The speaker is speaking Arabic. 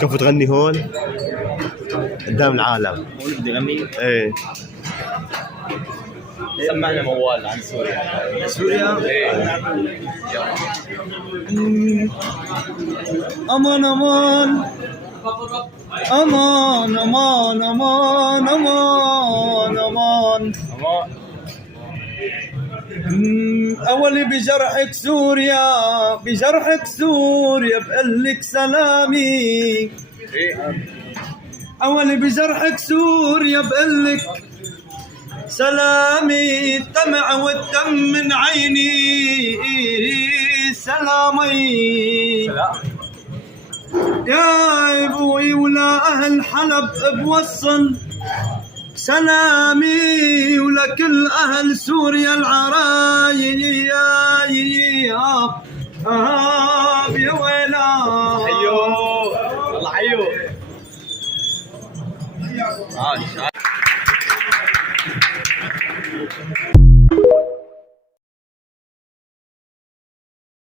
كيف تغني هون قدام العالم؟ هون بدي اغني. ايه سمعنا موال عن سوريا. سوريا؟ ايه. امان امان امان امان امان امان امان اولي بجرحك سوريا، بجرحك سوريا بقلك سلامي. اولي بجرحك سوريا بقلك سلامي، الدمع والدم من عيني سلامي. يا ابوي ولا اهل حلب بوصل سلامي، ولكل اهل سوريا العرايب يا ويلا. حيو الله حيو.